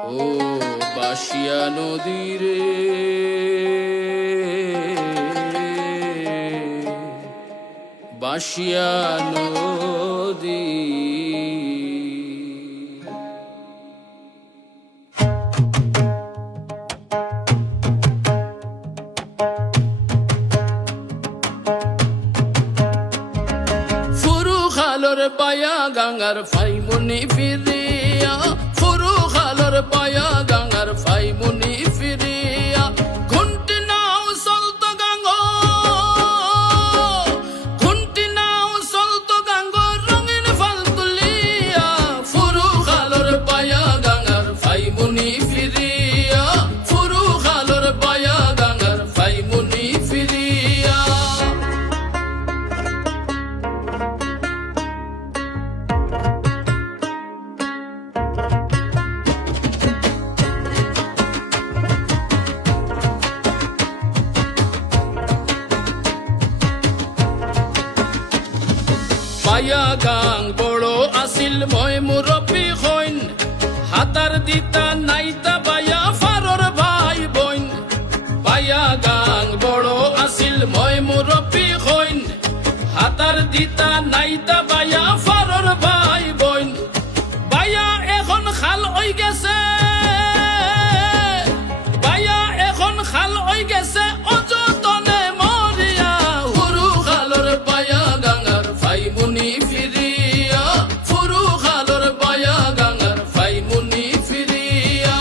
ও বাসিয়া নদীরে বাসিয়া নদী ফুরু খালর পায়া গঙ্গার ফাইমুনি ফিরিয়া ফুরু খালর পায়া গঙ্গার ফাইমুনি ফিরিয়া ঘুন্টি নাও চলত গাঙ্গ ঘুন্টি নাও চলত গাঙ্গ রঙিন ফাল তুলিয়া ফুরু খালর পায়া গঙ্গার ফাইমুনি ফিরিয়া ফুরু খালর পায়া গঙ্গার ফাইমুনি ফিরিয়া পায়া গাং বড় আসিল মই মুরব্বী হইন হাতার দিতা নাইতা বায়া ফারর ভাই বইন পায়া গাং বড় আসিল মই মুরব্বী হইন হাতার দিতা নাইতা বায়া ফারর ভাই বইন বায়া এখন খাল হই গেছে বায়া এখন খাল হই গেছে অযতনে মরিয়া হুরু খালর পায়া গাঙ্গার ফাইমুনি ফিরিয়া ফুরু খালর পায়া গাঙ্গার ফাইমুনি ফিরিয়া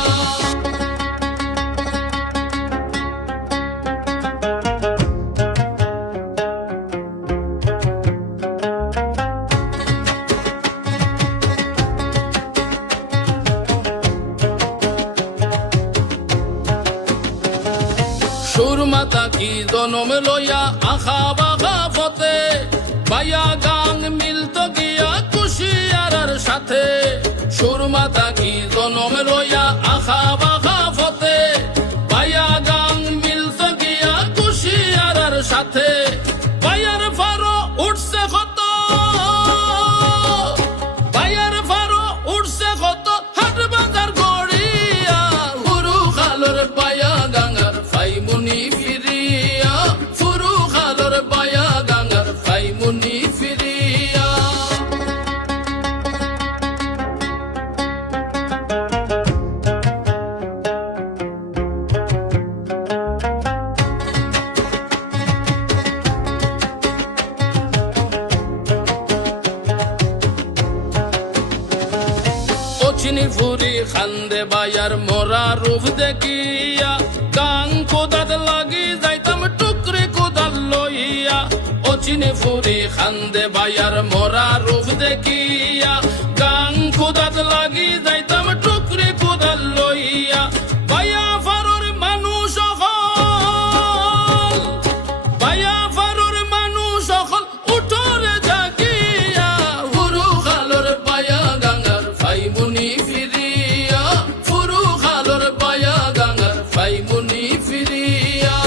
সুরমাতা কি জনম লইয়া আখা বাখা ফতে পায়া গাং মিলত গিয়া কুশিয়ারার সাথে সুরমাতা কি জনম লইয়া আখা বাখা ফতে পায়া গাং মিলত গিয়া কুশিয়ারার সাথে পায়ার ফারো উঠছে কত পায়ার ফারো উঠছে কত হাট বাজার গড়িয়া হুরু খালর পায়া গাঙ্গার ফাইমুনি ফিরিয়া ফুরু খালর পায়া গাঙ্গার ফাইমুনি ফিরিয়া চিনি ফুরি খান্দে বায়ার মোরা রূপ দেখিয়া গাং কোদাত লাগি যাইতাম টুকরি কোদাল লইয়া ও চিনি ফুরি খান্দে বায়ার মোরা রূপ দেখিয়া গাং কোদাত লাগি যাইতাম টুকরি কোদাল লইয়া বায়া ফারুর মানুষ হল বায়া ফারুর মানুষ হল উঠরে জাগিয়া হুরু খালর পায়া গাঙ্গার ফাইমুনি ফিরিয়া ফুরু খালর পায়া গাঙ্গার ফাইমুনি ফিরিয়া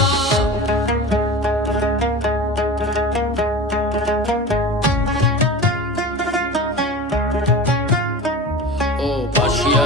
ও বাসিয়া